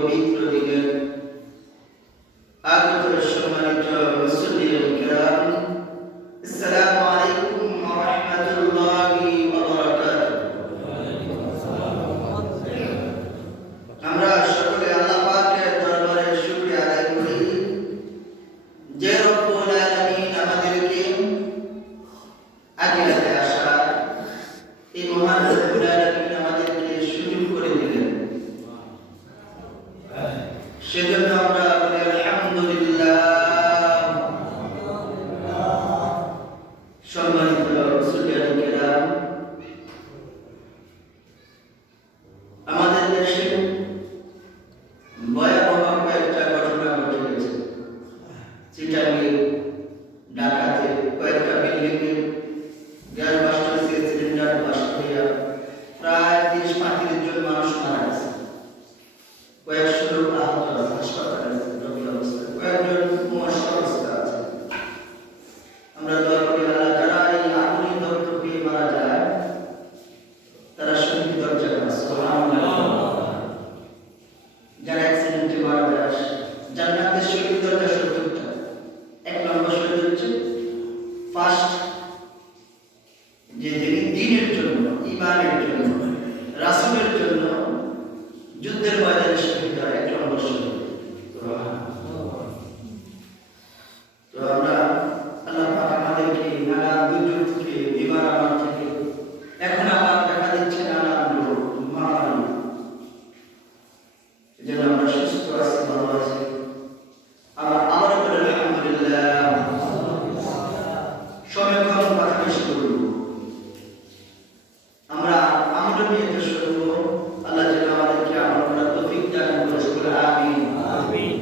পবিত্র দিনের আগত সম্মানিত মুসল্লিয়ান কিরাম, আসসালামু আলাইকুম ওয়া রাহমাতুল্লাহি ওয়া বারাকাতুহু। আমরা সকলে আল্লাহ পাকের দরবারে শুকরিয়া আদায় করি যে রব্বুল আলামিন আমাদেরকে আগে আসা এই মহান রব্বুল আলামিন আমাদেরকে সুযোগ করে দিলেন। সেজন্য আমরা বলি আলহামদুলিল্লাহ। সম্মানিত মুসলিয়ান কিরাম, আমাদের দেশে ভয়াবহ কয়েকটা ঘটনা ঘটে গেছে। চিটাঙ্গে, ঢাকাতে কয়েকটা বিল্ডিংয়ে গ্যাস বাস্ট হয়েছে, সিলিন্ডার বাস্ট হইয়া প্রায় 30-35 জন মানুষ মারা গেছে। কয়েকশো লোক আহত আছে, হাসপাতালে জটিল অবস্থা, কয়েকজন মুমূর্ষু অবস্থা আছে। আমরা দোয়া করি আল্লাহ যারা এই আগুনে দগ্ধ হয়ে মারা যায় তারা শহীদ দরজা পায়, সুবহানাল্লাহ। যারা অ্যাক্সিডেন্টে মারা যায় জান্নাতের শহীদ দরজা 70টা। 1 নম্বর শহীদ হচ্ছে ফার্স্ট যে দ্বীনের জন্য, ঈমানের জন্য, রাসূলের জন্য যুদ্ধের ময়দানে শহীদ হয়, 1 নম্বর শহীদ। তো আমরা আল্লাহ পাক আমাদেরকে নানা দুর্যোগ থেকে, বিমার আমার থেকে, এখন আবার দেখা দিচ্ছে নানান রোগ মহামারী, যেন আমরা সুস্থ আছি, ভালো আছি। আবার বলে আলহামদুলিল্লাহ। সময় কম, কথা বেশি করব। আমরা আমল নিয়ে তো শুনবো। আল্লাহ যেন আমাদেরকে আমল করার তৌফিক দান করেন, বলে আমিন আমিন।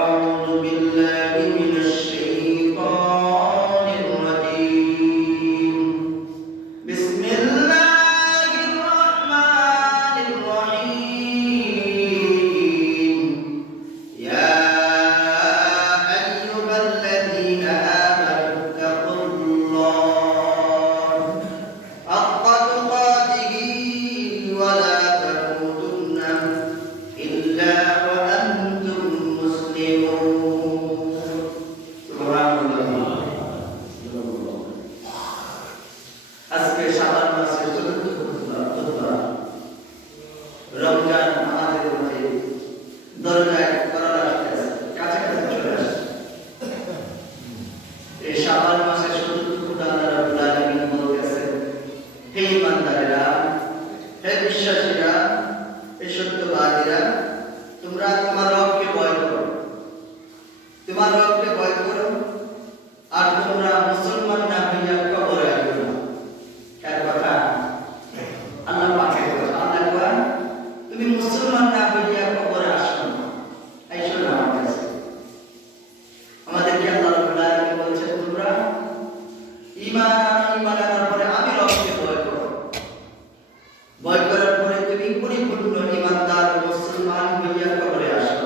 আউযু বিল্লাহি মিনাশ শাইতানির রাজীম। বিসমিল্লাহির রাহমানির রহিম। ইয়া আইয়ুহাল্লাযীনা আমানু তাকুল্লাহ হাক্কা তুকাতিহি ওয়া লা তামুতুন্না ইল্লা ওয়া আনতুম মুসলিমুন। সুবহানাল্লাহ। আজকে শাবান মাসের 4th খুতবা। রমজান আমাদের মাঝে দরজায় করার আসছে, কাছাকাছি চলে আসছে। এই শাবান মাসের 4th খুতবা আল্লাহ রাব্বুল আলামিন বলতেছেন, হে ইমানদারেরা, হে বিশ্বাসীরা, হে সত্যবাদীরা, তোমরা তোমার রবকে ভয় করো, তোমার রবকে ভয় করো, আর তোমরা মুসলমান না হইয়া কবরে আসবে না। কার কথা? আল্লাহ পাকের কথা। আল্লাহ কয় তুমি মুসলমান না হইয়া কবরে আসবে না, আইসো না আমার কাছে। আমাদেরকে আল্লাহ রাব্বুল আলামিন বলছেন তোমরা ঈমান আনার পরে আমি রবকে ভয় করো। ভয় করার পরে তুমি পরিপূর্ণ ঈমানদার মুসলমান হইয়া কবরে আসবে।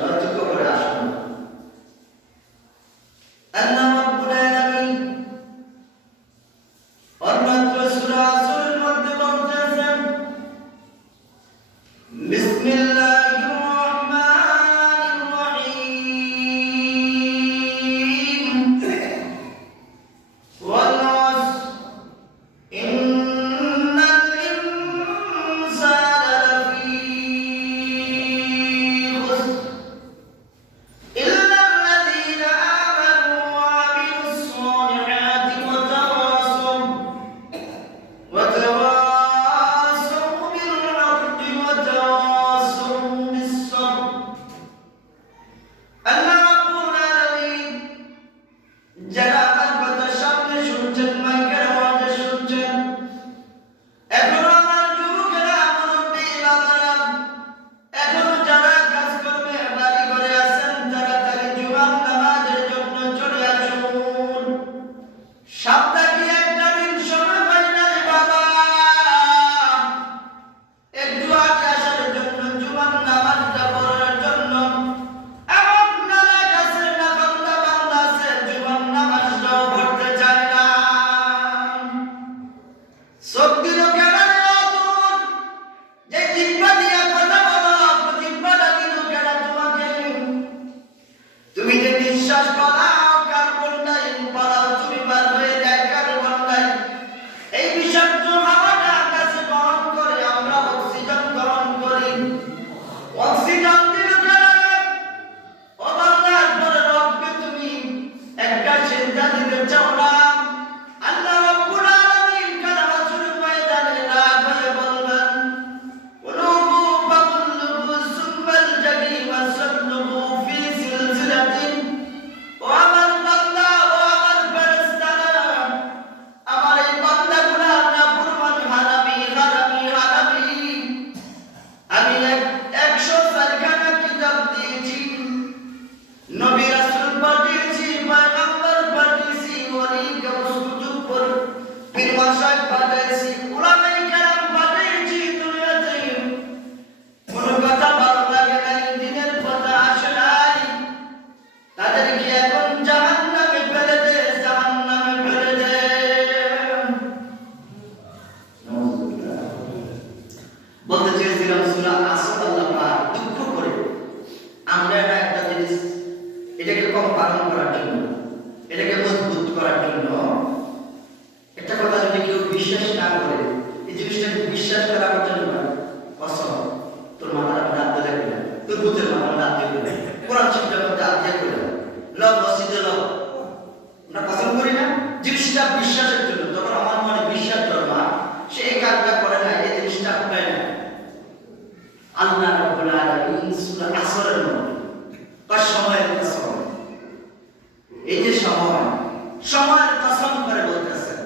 আমরা না একটা জিনিস এটাকে কম পালন করার জন্য, এটাকে মজবুত করার জন্য একটা কথা যদি কেউ বিশ্বাস না করে, এই জিনিসটাকে বিশ্বাস করার জন্য না, কসম তোর মাথার মধ্যে হাত দিয়ে না, তোর বুঝের মাথার মধ্যে হাত দিয়ে না, কোরআন শরীফের মধ্যে হাত দিয়ে করে লব মসজিদে লব, আমরা কসম করি না জিনিসটা বিশ্বাসের জন্য। তখন আমার মনে বিশ্বাস জন্মা, সে এই কাজটা করে না, এই জিনিসটা হয় না। আল্লাহ রাব্বুল আলামিন সূরা আসরের মধ্যে সময়ের কসম, এই যে সময়ের কসম করে বলতেছেন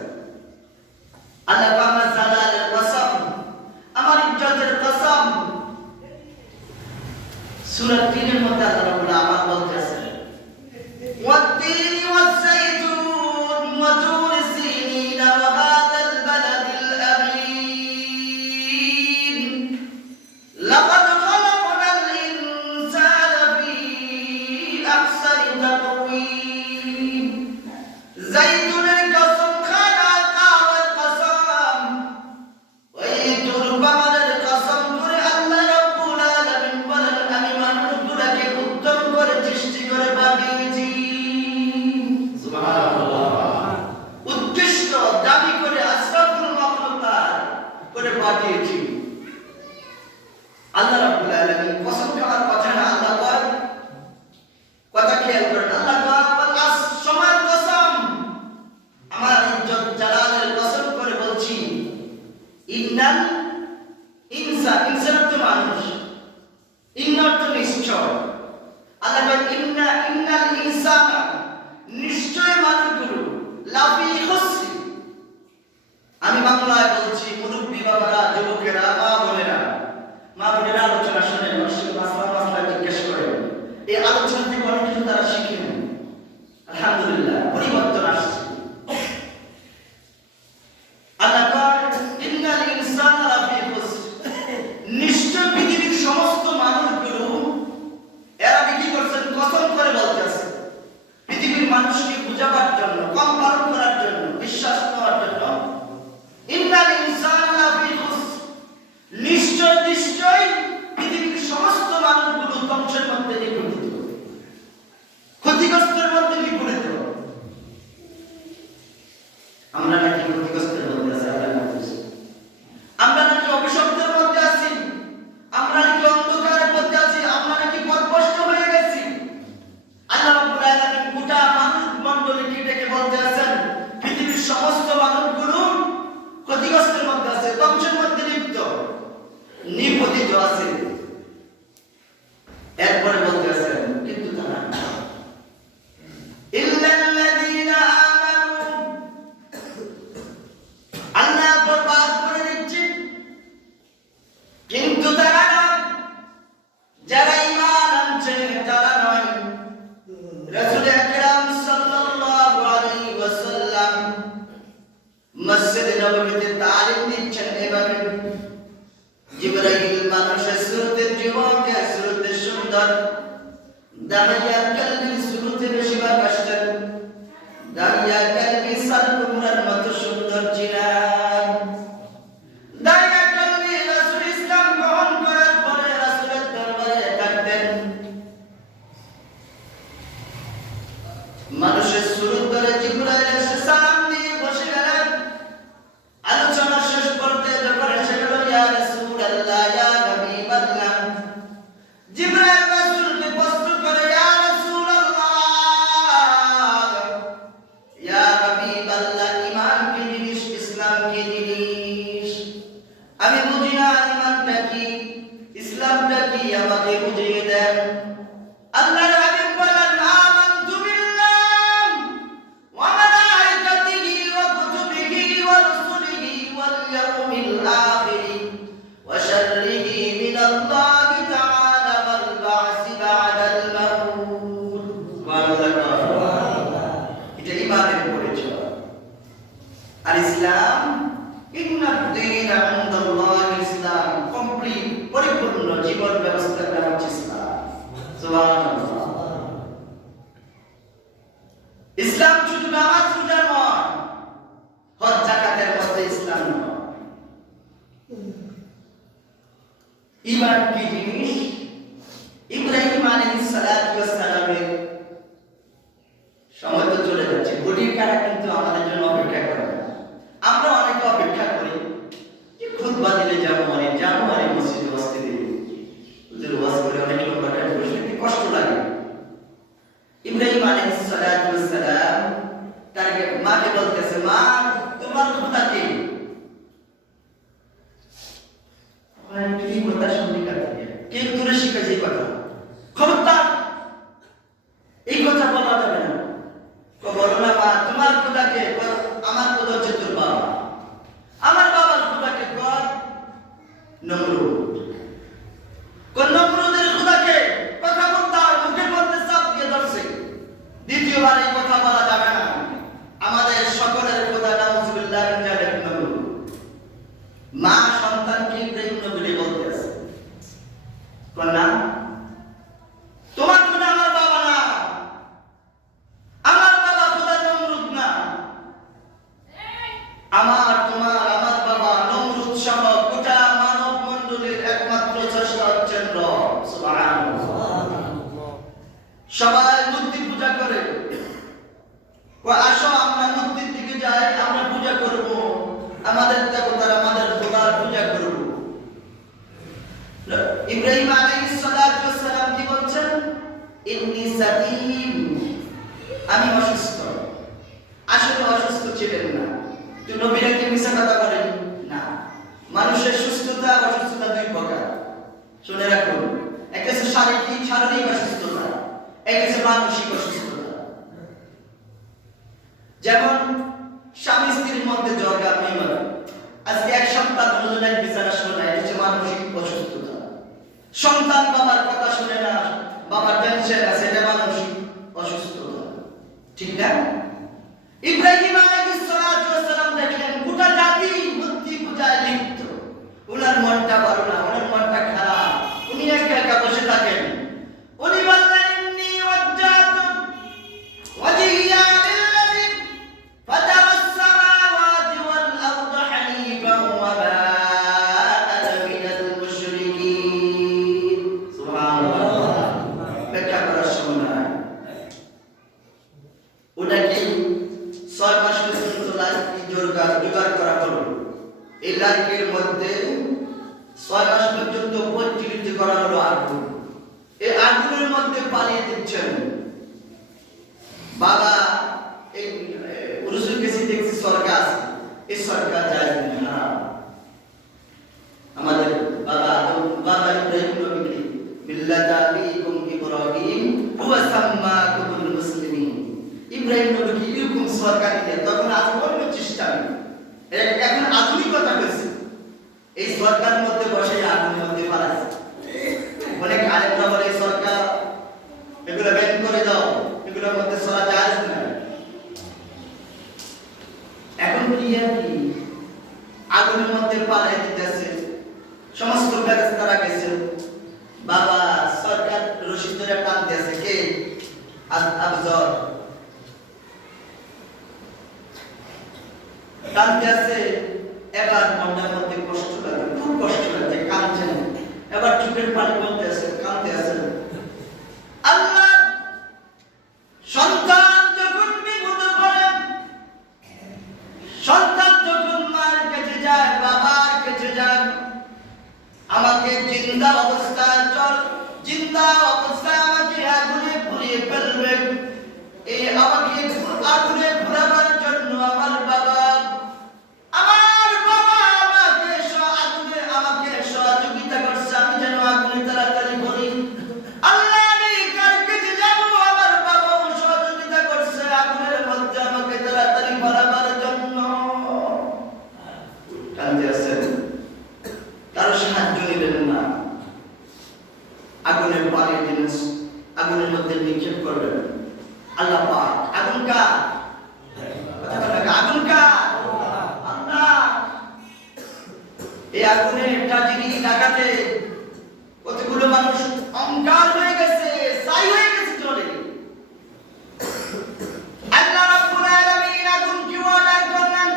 আল্লাহ পাক জালালের কসম, আমার ইজ্জতের কসম। সূরা 3 এর মধ্যে আল্লাহ রাব্বুল আলামিন বলতেছেন ওয়াত-তিন ওয়াজ-যাইতুন ওয়া তুর সিনিন ওয়া হাদাল বালাদিল আমিন লাকাদ খালাকনাল ইনসানা ফি আহসানি তাকওয়িম। যাইতুনের কসম, খানা কাওয়ার কসম, ওই তুর পাহাড়ের কসম করে আল্লাহ রাব্বুল আলামিন বলেন, আমি মানুষগুলোকে উত্তম করে সৃষ্টি করে বানিয়েছি। সুবহানাল্লাহ। উৎকৃষ্ট দাবি করে আশরাফুল মাখলুকাত করে পাঠিয়েছি। আল্লাহ রাব্বুল আলামিন কসম খাওয়ার কথা না, আল্লাহ কয় কথা খেয়াল করেন, আল্লাহ কয় সময়ের কসম, আমার ইজ্জত জালালের কসম করে বলছি, ইন্নাল ইনসান, ইনসান তো মানুষ, ইন্নার তো নিশ্চয়। আল্লাহ কয় ইন্নাল ইনসানা, নিশ্চয় মানুষগুলো লাফি খুসরি। আমি বাংলায় বলছি, মুরব্বী বাবারা, যুবকেরা, মা বোনেরা আলোচনা শোনেন, মাসলা জিজ্ঞেস করেন, এই আলোচনা থেকে অনেক কিছু তারা শিখেন। আলহামদুলিল্লাহ, পরিবর্তন আসছে। আল্লাহ কয় ইন্নাল ইনসানা লাফি খুসর, নিশ্চয় পৃথিবীর সমস্ত মানুষগুলো, এরা কি করছেন, কসম করে বলতেছে পৃথিবীর মানুষকে বুঝাবার জন্য, কম পালন করার জন্য, বিশ্বাস করার জন্য, ইন্নাল ইনসানা লাফি খুসর, নিশ্চয় পৃথিবীর সমস্ত মানুষগুলো ধ্বংসের মধ্যে নিপতিত, ক্ষতিগ্রস্তের মধ্যে নিপতিত। আমরা নাকি ক্ষতিগ্রস্তের মধ্যে আছি? আমরা নাকি অভিশপ্তের মধ্যে আছি? আমরা নাকি অন্ধকারের মধ্যে আছি? আমরা নাকি পথভ্রষ্ট হয়ে গেছি? আল্লাহ রাব্বুল আলামিন গোটা মানুষ মণ্ডলীকে ডেকে বলতে আছেন, পৃথিবীর সমস্ত মানুষগুলো ক্ষতিগ্রস্তের মধ্যে আছে, ধ্বংসের মধ্যে নিপতিত আছে। এরপরে বলতে আছেন, কিন্তু তারা ইল্লাল্লাযীনা আমানু, আল্লাহ বরবাদ করে দিচ্ছে, কিন্তু তারা নয়, যারা ঈমান আনছে তারা নয়। রাসূল আকরাম সাল্লাল্লাহু আলাইহি ওয়াসাল্লাম মসজিদে নববীতে তালিম দিচ্ছেন এভাবে, জিবরাইল মানুষের সুরতে জীবনকে সুরতে সুন্দর, দাহিয়া কলবির সুরতে বেশিরভাগ আসতেন, দাহিয়া কলবি সালকুমরার মতো সুন্দর চিনার, দাহিয়া কলবি রাসূল ইসলাম গ্রহণ করার পরে রাসূলের দরবারে থাকতেন। মানুষের সুরত ধরে জিবরাইল এসে সালাম দিয়ে বসে গেলেন। আলোচনা শেষ করতে যখন এসে গেল, ইয়া রাসূলুল্লাহ, ইয়া হাবিবাল্লাহ, জিবরাইল রাসূলকে প্রশ্ন করে, ইয়া রাসূলুল্লাহ, ইয়া হাবিবাল্লাহ, ঈমান কি জিনিস, ইসলাম কি জিনিস? আমি বুঝি না ঈমানটা কি, ইসলামটা কি, আমাকে বুঝিয়ে দেন। আল্লাহর হাবিব বলেন, আমানতু বিল্লাহ ওয়া মালাইকাতিহি ওয়া কুতুবিহি ওয়া রুসুলিহি ওয়াল ইয়াউমিল আখির ওয়া শাররিহি মিনাল্লাহি তাআলা ওয়াল বা'সি বা'দাল মাউত। সুবহানাল্লাহ। এটা ঈমানের পরিচয়। আর ইসলাম, ইন্নাদ-দীনা ইনদাল্লাহিল ইসলাম, কমপ্লিট, পরিপূর্ণ জীবন ব্যবস্থার নাম হচ্ছে ইসলাম। সুবহানাল্লাহ। ইসলাম শুধু নামাজ রোজা নয়, হজ যাকাতের মধ্যে ইসলাম নয়। ঈমান কি জিনিস? ইব্রাহিম আলাইহিস সালাতু ওয়াস সালামের সময় তো চলে যাচ্ছে, ঘড়ির কাঁটা কিন্তু আমাদের জন্য অপেক্ষা করে না। আমরা অনেকে অপেক্ষা করি যে খুতবা দিলে যাবো মসজিদে বসতে দিই, হুজুর ওয়াজ করে অনেক লোক বাড়িতে বসলে কি কষ্ট লাগে। ইব্রাহিম আলাইহিস সালাতু ওয়াস সালাম তার মাকে বলতেছে, মা তোমার খোদা কে? তুমি কথা শুনলি কাছে কে দূরে শিখেছে এই কথা? খবরদার এই কথা বলা যাবে না। বলো না মা তোমার খোদা কে? আমার খোদা হচ্ছে তোর বাবা। আমার বাবার খোদা কে? নমরুদ। কোন নমরুদের খোদা কে? কথা বলতে মুখের মধ্যে চাপ দিয়ে ধরছে। দ্বিতীয়বার এই কথা বলা যাবে না। আমাদের সকলের খোদা নাউজুবিল্লাহ মিন যালিক নমরুদ। মা সন্তানকে ইব্রাহিম নবী বলতে আছে, কোন না তোমার খোদা আমার বাবা না, আমার বাবা খোদা নমরুদ না। আমার তোমার আমার বাবা নমরুদ সহ গোটা মানব মণ্ডলীর একমাত্র স্রষ্টা হচ্ছেন রব। সুবহানাল্লাহ। সবাই মূর্তি পূজা করে, আসো আমরা মূর্তির দিকে যাই, আমরা পূজা করব, আমাদের দেবতার আমাদের খোদার পূজা করব। ইব্রাহিম আলাইহিস সালাতু ওয়াস সালাম কি বলছেন? ইন্নী সাকিম, আমি অসুস্থ। আসলে অসুস্থ ছিলেন না। তো নবীরা কি মিছা কথা বলেন? না। মানুষের সুস্থতা অসুস্থতা দুই প্রকার, শুনে রাখুন। এক হচ্ছে শারীরিক অসুস্থতা, এক হচ্ছে মানসিক অসুস্থতা। যেমন স্বামী স্ত্রীর মধ্যে ঝগড়া বিবাদ, আজকে এক সপ্তাহ দুজনের বিছানা শোনা, এটা হচ্ছে মানসিক অসুস্থতা। সন্তান বাবার কথা শুনে না, বাবার টেনশন আছে, এটা মানসিক অসুস্থতা। ঠিক না? ইব্রাহিম আলাইহিস সালাতু ওয়াস সালাম দেখলেন গোটা জাতি মূর্তি পূজায় লিপ্ত। ওনার মনটা ভালো না, ওনার মনটা খারাপ, উনি একা একা বসে থাকেন। উনি বললেন, ইন্নী ওয়াজ্জাহতু ওয়াজহিয়া লিল্লাযী ফাতারাস সামাওয়াতি ওয়াল আরদা হানিফান ওয়া মা আনা মিনাল মুশরিকিন। সুবহানাল্লাহ। ব্যাখ্যা করার সময় নাই। ওটা কি 6 মাস পর্যন্ত লাইফ জোগাড় করা হলো। এই লাইফের মধ্যে 6 মাস পর্যন্ত পরিচালিত করা হলো আগুন। এই আগুনের মধ্যে পালিয়ে দিচ্ছেন বাবা। এই রসুল কাছে দেখছি সরকার, এই সরকার যায় না। আমাদের বাবা ইব্রাহিম নবী মিল্লাতা আবিকুম ইব্রাহিম হুয়া সাম্মাকুমুল মুসলিমিন। ইব্রাহিম নবী এরকম সরকার দিলেন, তখন আজীবন চেষ্টা নেই। এখন আধুনিকতা হয়েছে, এই সরকার মধ্যে বসে আগুনের মধ্যে পালাচ্ছে। অনেক আলেমরা বলে এই সরকার এগুলো ব্যান করে দাও, এগুলোর মধ্যে সরা জায়েজ না। এখন কি আর কি আগুনের মধ্যে পালাই দিতেছে, সমস্ত ব্যবস্থারা গেছে। বাবা সরকার রশিদ ধরে টানতে আছে, কে? আফজল টানতে আছে। এবার মনের মধ্যে কষ্ট লাগে, খুব কষ্ট লাগে, কাঁদছেন। এবার চোখের পানি বলতে আছে, কাঁদতে আছে। আল্লাহ, সন্তান যখন বিপদে পড়ে, সন্তান যখন মার কাছে যায়, বাবার কাছে যায়, আমাকে জিন্দা অবস্থায় আমাকে আগুনে পুড়িয়ে ফেলবে, এই আমাকে আগুনে পুড়াবার জন্য আমার বাবা আমাকে সহযোগিতা করছে, আমি যেন আগুনে তাড়াতাড়ি পড়ি। আল্লাহ, আমি কার কাছে যাব? আমার বাবাও সহযোগিতা করছে আগুনের মধ্যে আমাকে তাড়াতাড়ি পড়াবার জন্য। কাঁদতে আছেন, কারো সাহায্য নিলেন না। আগুনের পানি দিন, আগুনের মধ্যে নিক্ষেপ করবেন। আল্লাহ পাক আগুন কার? আগুন কার? আল্লাহ। এই আগুনে ট্র্যাজেডি লাগাতে কতগুলো মানুষ অঙ্গার হয়ে গেছে, ছাই হয়ে গেছে চলে। আল্লাহ রাব্বুল আলামিন আগুনকে অর্ডার করলেন।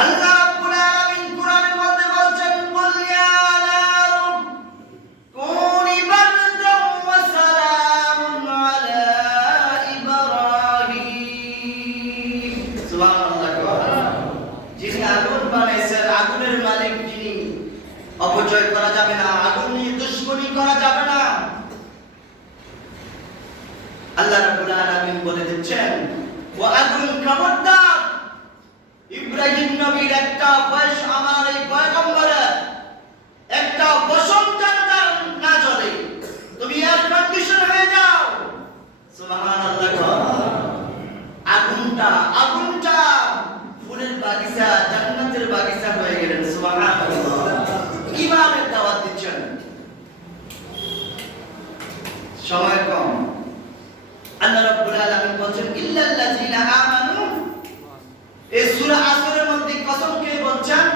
আল্লাহ রাব্বুল আলামিন কোরআনের মধ্যে বলছেন, কুল ইয়া নারু কুনি রাব্বুল আলামিন বলে দিচ্ছেন, ওয়া আগুন খবরদার, ইব্রাহিম নবীর একটা বয়স আমার এই পয়গম্বরের একটা বসন্ত না জ্বলে, তুমি এয়ার কন্ডিশন হয়ে যাও। সুবহানাল্লাহ। আগুনটা ফুলের বাগিচা, জান্নাতের বাগিচা হয়ে গেলেন। সুবহানাল্লাহ। ঈমানের দাওয়াত দিচ্ছেন। সময় কম। আল্লাহ রাব্বুল আলামিন বলেন, ইল্লাল্লাযিনা আমানু। এই সূরা আসরের মধ্যে কসম কে বলছেন?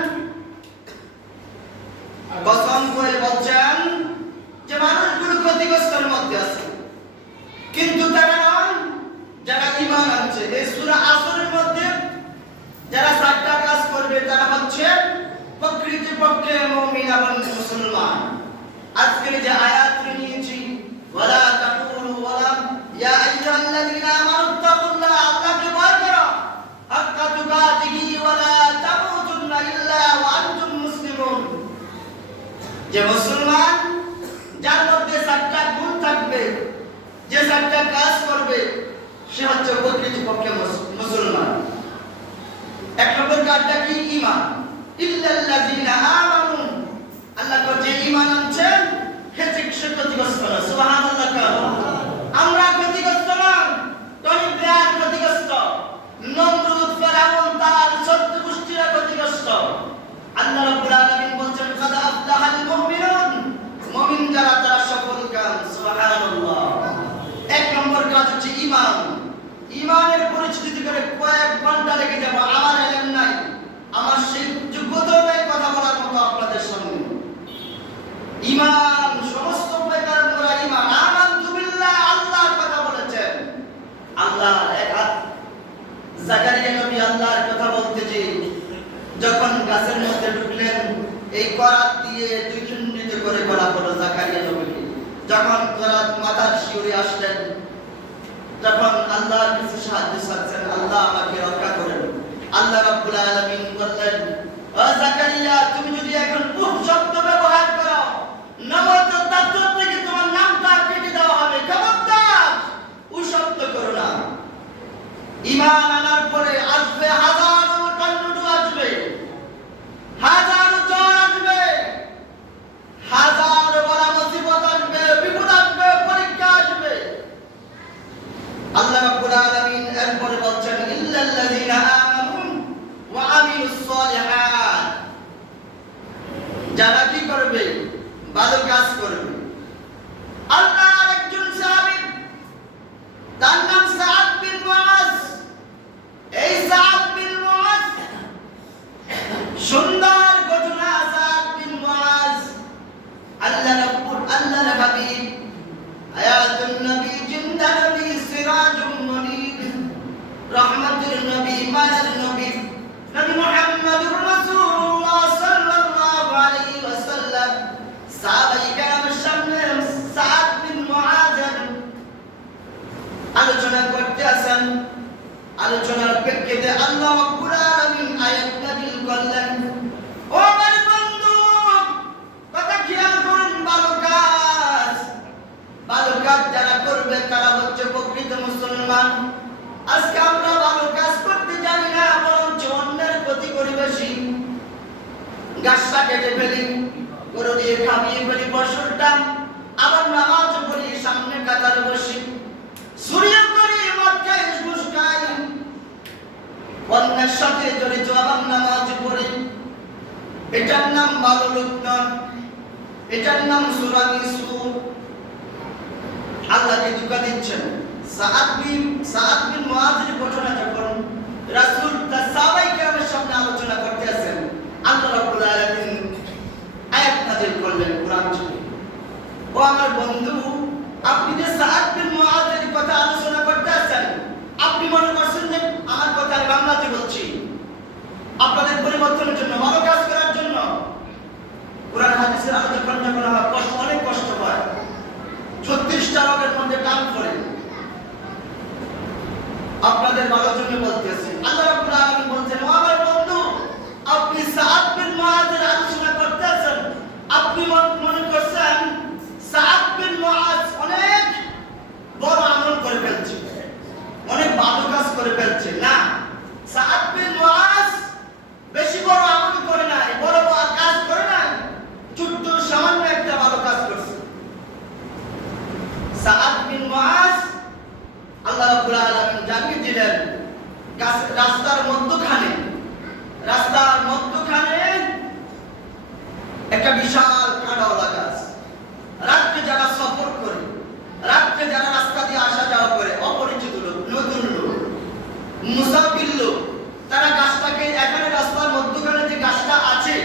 কসম করে বলছেন যে মানুষগুলো ক্ষতিগ্রস্তের মধ্যে আছে, কিন্তু তারা নয় যারা ঈমান আনছে। এই সূরা আসরের মধ্যে যারা সাতটা কাজ করবে তারা হচ্ছে প্রকৃতপক্ষে মুমিন এবং মুসলমান। আজকে যে আয়াত নিয়েছি, ওয়ালা তাকুলু ওয়ালা ইয়া আইয়ুহাল্লাযিনা আমানু তাকুল্লাহ, আল্লাহকে ভয় করো, হাক্কা তুকাতিহি ওয়ালা তামুতুন্না ইল্লা ওয়া আনতুম মুসলিমুন। যে মুসলমান, যার মধ্যে সাতটা গুণ থাকবে, যে সাতটা কাজ করবে, সে হচ্ছে প্রকৃতপক্ষে মুসলমান। এক নম্বর কাজটা কি? ঈমান। ইল্লাল্লাযিনা আমানু, আল্লাহ যে ঈমান আনছেন সে ক্ষতিগ্রস্ত না। সুবহানাল্লাহ। আমরা ক্ষতিগ্রস্ত না, তবে ব্যাগ ক্ষতিগ্রস্ত, নমরুদ, ফেরাউন তার ১৪ গোষ্ঠীরা ক্ষতিগ্রস্ত। আল্লাহ রাব্বুল আলামিন বলেন, কাদ আফলাহাল মুমিনুন, মুমিন যারা তারা সফলকাম। সুবহানাল্লাহ। এক নম্বর কাজ হচ্ছে ঈমান। ঈমানের পরিচিতি করে কয়েক ঘন্টা লেগে যাব, আমার ইলম নাই, আমার সেই যোগ্যতা নাই কথা বলার মতো আপনাদের সামনে। ঈমান সমস্ত পয়গম্বররা ঈমান আমানতু বিল্লাহ, আল্লাহর কথা বলেছেন। আল্লাহ এক হাত। জাকারিয়া নবী আল্লাহর কথা বলতে যে যখন গাছের মধ্যে ঢুকলেন, এই করাত দিয়ে দুই খণ্ডিত করে বলা হলো জাকারিয়া নবীকে। যখন করাত মাথার শিউরে আসলেন, তখন আল্লাহর কাছে সাহায্য চাচ্ছেন, আল্লাহ আমাকে রক্ষা করেন। আল্লাহ রাব্বুল আলামিন বললেন, ও জাকারিয়া, তুমি যদি এখন উহ শব্দ ব্যবহার করো, নবত তাত্ত্ব থেকে তোমার নামটা কেটে দেওয়া হবে। খবরদার উহ শব্দ করো না। ঈমান আনার পরে আসবে হাজারো টর্নেডো, আসবে হাজারো জ্বর, আসবে হাজারো বড় মুসিবত, আসবে বিপদ, আসবে পরীক্ষা, আসবে। আল্লাহ রাব্বুল আলামিন এরপরে বলছেন, ইল্লাল্লাযিনা আমানু ওয়া আমিলুস সালিহাত, যারা কি করবে? ভালো কাজ করবে। আল্লাহর একজন সাহাবী, তার নাম সাদ বিন মুআজ। এই সাদ বিন মুআজ, সুন্দর ঘটনা। সাদ বিন মুআজ আল্লাহর হাবিব, আয়াতুন নবী, জিন্দা নবী, সিরাজুম মুনীর, রহমাতুল নবী, মায়ার নবী, নবী মুহাম্মদুর রাসূলুল্লাহ সাল্লাল্লাহু আলাইহি ওয়াসাল্লাম। সাহাবায়ে কেরামের সামনে সাদ বিন মুআজ আলোচনা করতে আসেন। আলোচনার প্রেক্ষিতে আল্লাহ রাব্বুল আলামিন আয়াত নাযিল করলেন। ও আমার বন্ধু, কথা খেয়াল করুন, ভালো কাজ যারা করবে তারা হচ্ছে প্রকৃত মুসলমান। আজকে আমরা ভালো কাজ করতে জানি না, বরঞ্চ অন্যের ক্ষতি করি বেশি। গাছটা কেটে ফেলি, গরু দিয়ে খাবিয়ে ফেলি ফসলটা, আবার নামাজ পড়ি, সামনে কাতারে বসি, সূর্য করি, মদ খাই, ঘুষ খাই, অন্যের সাথে জড়িত, আবার নামাজ পড়ি। এটার নাম ভালো লোক নয়, এটার নাম সুরামিসুর। আল্লাহকে ধোঁকা দিচ্ছেন। সাদ বিন মুআজের ঘটনা যখন রাসূল তার সাহাবায়ে কেরামের সামনে আলোচনা করতে আসেন, আল্লাহ রাব্বুল আলামিন আয়াত নাযিল করলেন কুরআন থেকে। ও আমার বন্ধু, আপনি যে সাদ বিন মুআজের কথা আলোচনা করতে আসেন, আপনি মনে করছেন যে আমার কথা আমি বাংলাতে বলছি আপনাদের পরিবর্তনের জন্য, ভালো কাজ করার জন্য। কুরআন হাদিসের আলোচনা যখন আমার অনেক কষ্ট হয়, 36টা রোগের মধ্যে টান পড়ে, আপনাদের ভালোর জন্য বলতেছি। আল্লাহ রাব্বুল আলামিন বলছেন, ও আমার বন্ধু, আপনি সাদ বিন মুআজের আলোচনা করতেছেন, আপনি মনে করছেন সাদ বিন মুআজ অনেক বড় আমল করে ফেলছে, সাআদ বিন মুআজ আল্লাহ রাব্বুল আলামিন জানিয়ে দিলেন রাস্তার মধ্যখানে একটা বিশাল কাঁটাওয়ালা গাছ। রাত্রে যারা সফর করে, রাত্রে যারা রাস্তা দিয়ে আসা যাওয়া করে, অপরিচিত লোক, নতুন লোক, মুসাফির লোক, তারা গাছটাকে এখানে রাস্তার মধ্যখানে যে গাছটা আছে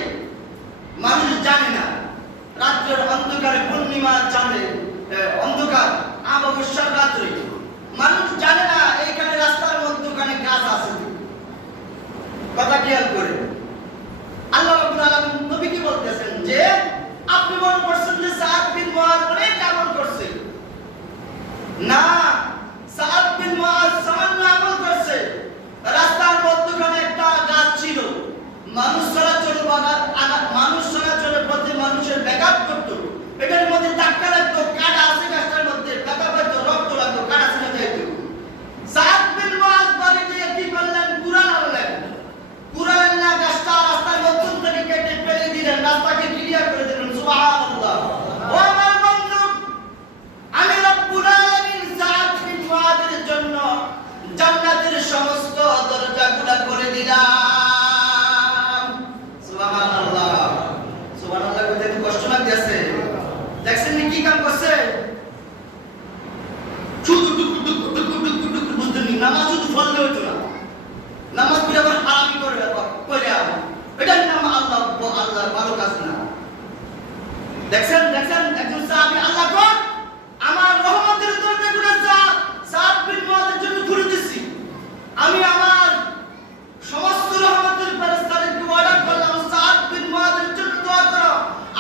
মানুষ জানে না। রাত্রের অন্ধকারে, পূর্ণিমা চাঁদে অন্ধকার অমাবস্যার রাত্রে মানুষ জানে না এইখানে রাস্তার মধ্যখানে গাছ আছে। কথা খেয়াল করে আল্লাহ রাব্বুল আলামিন নবীকে বলতেছেন যে আপনি মনে করছেন যে সাআদ বিন মুআজ অনেক আমল করছে। না, সাআদ বিন মুআজ সামান্য আমল করছে। রাস্তার মধ্যখানে একটা গাছ ছিল, মানুষ চলাচলের পথে মানুষের ব্যাঘাত করতো। এটার মধ্যে ধাক্কা লাগতো, কাঁটা আছে গাছটার মধ্যে, ব্যথা পাইতো, রক্ত লাগতো, কাঁটা ছিঁড়ে যাইতো। সাআদ বিন মুআজ বাড়ি গিয়ে কি করলেন? কুড়ালেন না, গাছটা রাস্তার মধ্য থেকে কেটে ফেলে দিলেন, রাস্তাকে ক্লিয়ার করে দিলেন। সুবহানাল্লাহ। ও আমার বন্ধু, আমি রব্বুল আলামিন সাআদ বিন মুআজের জন্য জান্নাতের সমস্ত দরজাগুলো করে দিলাম। সুবহানাল্লাহ। সুবহানাল্লাহ কইতে তো কষ্ট লাগতেছে। দেখছেন কি কাম করছে? শুধু টুকু বুঝতেন নামাজ শুধু ফল হইতো না, নামাজ পড়ে আবার হারামি করে এটার নাম আল্লাহর ভালো কাজ না। দেখছেন একজন সাহাবী আল্লাহ গো আমার রহমতের দরজাগুলো সাআদ বিন মুআজের জন্য খুলে দিছি। আমি আমার সমস্ত রহমতের ফেরেশতাদেরকে অর্ডার করলাম সাআদ বিন মুআজের জন্য দোয়া করো।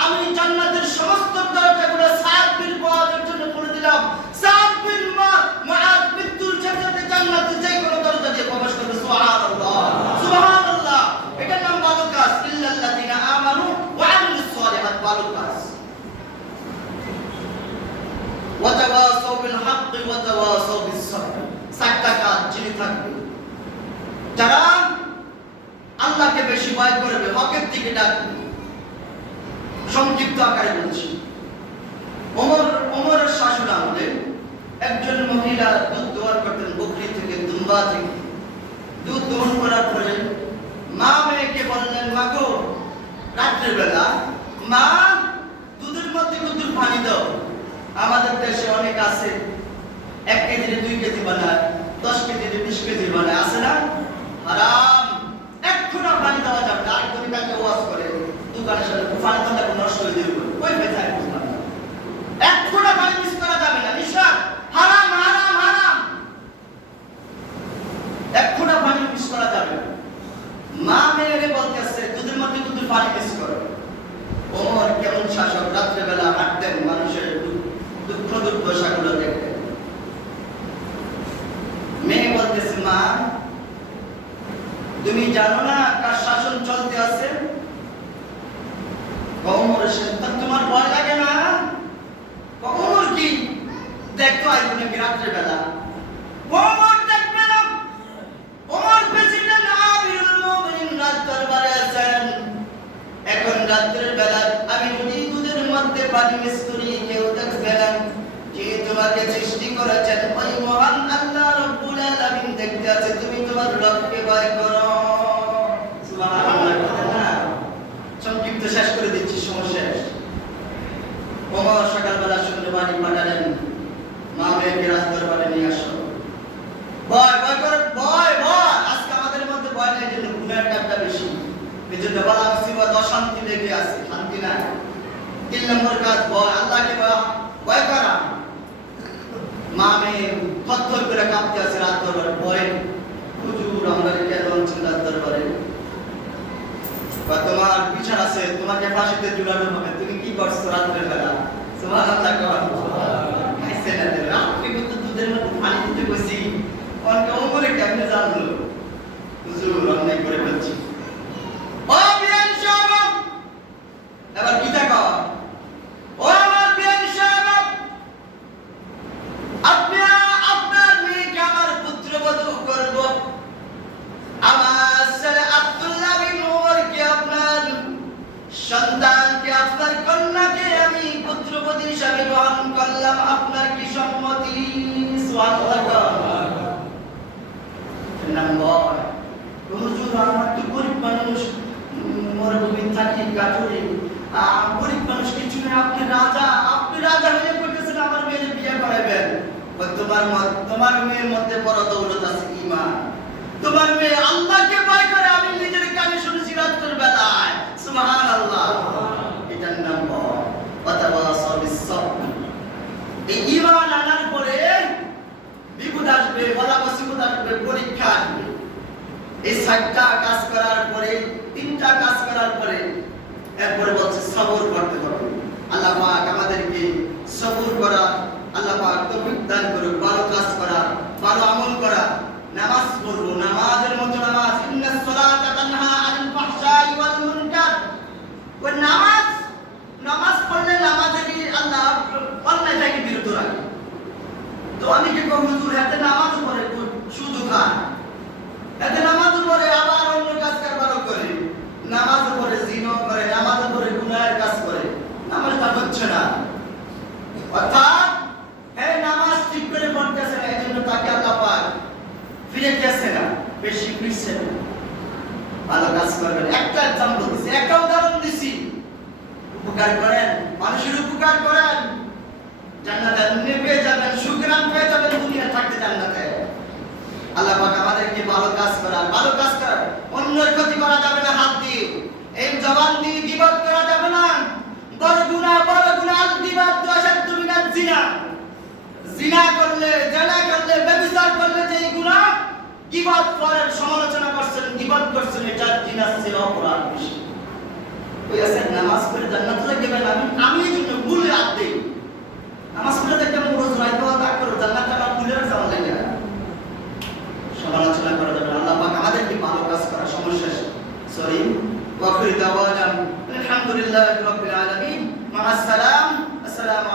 আমি জান্নাতের সমস্ত দরজাগুলো সাআদ বিন মুআজের জন্য খুলে দিলাম। সাআদ বিন মুআজ মৃত্যুর সাথে জান্নাতে যে কোনো দরজা দিয়ে প্রবেশ করবে। সুবহানাল্লাহ, সুবহানাল্লাহ। এটার নাম ভালো কাজ। ইল্লাল্লাযিনা আমানু ওয়া আমিলুস সালিহাত, ভালো কাজ। ওয়া তাওয়াসাউ বিল হাক্কি ওয়া তাওয়াসাউ বিস সাবর, সাতটা কাজ যিনি থাকবে, যারা আল্লাহকে বেশি ভয় করবে, হকের দিকে ডাকবে। সংক্ষিপ্ত আকারে বলছি, ওমরের শাসন আমলে একজন মহিলা দুধ দোহন করতেন, বকরি থেকে, দুম্বা থেকে। দুধ দোহন করার পরে মা মেয়েকে বললেন, মা গো রাত্রের বেলা মা দুধের মধ্যে একটু পানি দাও। আমাদের দেশে অনেক আছে 1 কেজিতে 2 কেজি বানায়, 10 কেজিতে 20 কেজি বানায়, আছে না? হারাম। 1 ফোঁটা পানি দেওয়া যাবে না। আরেকজন কাকে ওয়াজ করে দোকানের সাথে পানি ঠান্ডা করে নষ্ট হয়ে যাবে, ওই বেচায় বুঝলাম না। 1 ফোঁটা পানি মিস করা যাবে না, নিশাব, হারাম হারাম হারাম। 1 ফোঁটা পানি মিস করা যাবে না। মা মেয়েরে বলতেছে দুধের মধ্যে দুধের পানি মিস করো। ওমর কেমন শাসক, রাত্রে বেলা হাঁটতেন, মানুষের দুঃখ দুর্দশাগুলো দেখতেন। মেয়ে বলতেছে, মা তুমি জানো না কার শাসন চলতে আছে? ওমরের সাথে তোমার ভয় লাগে না? ওমর কি দেখতো আইবো নাকি রাত্রে বেলা? ওমর দেখবে না। ওমর প্রেসিডেন্ট আমিরুল মুমিনিন রাত দরবারে আছেন। এখন রাত্রের বেলা আমি যদি দুধের মধ্যে পানি মিস করি কেউ দেখবে না। যিনি তোমাকে সৃষ্টি করেছেন ওই মহান আল্লাহ রাব্বুল আলামিন দেখতে আছে। তুমি তোমার রবকে ভয় করো। সুবহানাল্লাহ। না সংক্ষিপ্ত শেষ করে দিচ্ছি, সমস্যা শেষ। ওমর সকালবেলা শুনতে বাড়ি পাঠালেন, মা মেয়েকে রাস্তার দরবারে নিয়ে আসো। ভয় করে, ভয়। আজকে আমাদের মধ্যে ভয় নেই, জন্য গুনাহের টাপটা বেশি। এজন্য বালা মুসিবত অশান্তি লেগে আছে, শান্তি নাই। 3 নম্বর কাজ ভয়, আল্লাহকে ভয় করা। মা মেয়ে থরথর করে কাঁপতে আছে রাত দরবারে, ভয়। হুজুর আমরা কেন রাত দরবারে? তোমার বিচার আছে, তোমাকে ফাঁসিতে ঝুলানো হবে, তুমি কি করছো রাতের বেলা? সুবহানাল্লাহ। খাইছে না রাত্রি কিন্তু দুধের মধ্যে পানি দিতে বসি, অনেকে ওমরে কেমনে জানলো? হুজুর অন্যায় করে ফেলছি। ও বিয়ান সাহেব, এবার কি দেখো? ও আমার বিয়ান সাহেব, আপনার মেয়েকে আমার পুত্রবধূ করব। আমার ছেলে আব্দুল্লাহ বিন ওমরকে, আপনার সন্তানকে, আপনার কন্যাকে আমি পুত্রবধূ হিসাবে গ্রহণ করলাম। আপনার কি সম্মতি? সুবহানাল্লাহ। নম্বর হুজুর আমার তো গরিব মানুষ, মরুভূমি থাকি কাঠুরি, গরিব মানুষ কিছু না, আপনি রাজা হয়ে পড়তেছেন, আমার মেয়ের বিয়ে করাবেন। তোমার মেয়ের মধ্যে বড় দৌলত আছে, ঈমান। তোমার মেয়ে আল্লাহকে ভয় করে, আমি নিজের কানে শুনেছি রাতের বেলায়। সুবহানাল্লাহ। এটার নাম ওয়াতাওয়াসাউ বিস-সাবর। এই ঈমান আনার পরে বিপদ আসবে, বলা মুসিবত আসবে, পরীক্ষা আসবে। এই 6টা কাজ করার পরে, 3টা কাজ করার পরে এরপরে বলছে সবর করতে হবে। আল্লাহ পাক আমাদেরকে সবর করা, আল্লাহ পাক তৌফিক দান করুক, ভালো কাজ করা, ভালো আমল করা। নামাজ পড়বো, নামাজের মতো নামাজ। ইন্নাস সালাতা তানহা আনিল ফাহশাই ওয়াল মুনকার। ওই নামাজ পড়লে নামাজেরই আল্লাহ অন্যায় থেকে বিরত রাখে। তো আমি কি কই হুজুর এতে নামাজ পড়ে শুধু খান, এতে নামাজ পড়ে আবার অন্য কাজ কারবারও করে, নামাজ পড়ে জিনা করে, নামাজ পড়ে গুনাহের কাজ করে, নামাজটা হচ্ছে না। অর্থাৎ নামাজ ঠিক করে পড়তেছে না, এজন্য তাকে আল্লাহ পাক ফিরে গেছে না, বেশি ফিরছে না। ভালো কাজ করবেন। একটা এক্সাম্পল দিছি, একটা উদাহরণ দিছি। উপকার করেন, মানুষের উপকার করেন, জান্নাতে এমনি পেয়ে যাবেন, সুগ্রাম পেয়ে যাবেন দুনিয়া থাকতে জান্নাতে। আল্লাহ পাক আমাদেরকে ভালো কাজ করার, অন্যের ক্ষতি করা যাবে না হাত দিয়ে, এই জবান দিয়ে গীবত করা যাবে না। বড় গুনাহ আল গীবত আশাদ্দু মিনাজ জিনা। জিনা করলে, জেনা করলে, ব্যভিচার করলে যে গুনাহ, গীবত করার সমালোচনা করছেন, গীবত করছেন, এটা জিনার চেয়ে অপরাধ বেশি। ওই আছে নামাজ পড়ে জান্নাতে যাবেন, আমি এই জন্য ভুলে হাত দেই। নামাজ পড়ে দেখলাম রোজ রাইতো তাক করে জান্নাতে আমার ভুলে যাওয়া লাগে। সমালোচনা করা যাবে না। আল্লাহ পাক আমাদেরকে ভালো কাজ করা, সমস্যা সরি ওয়া আখিরু দাওয়ানা আলহামদুলিল্লাহি রাব্বিল আলামিন। মা আসসালাম। আসসালামু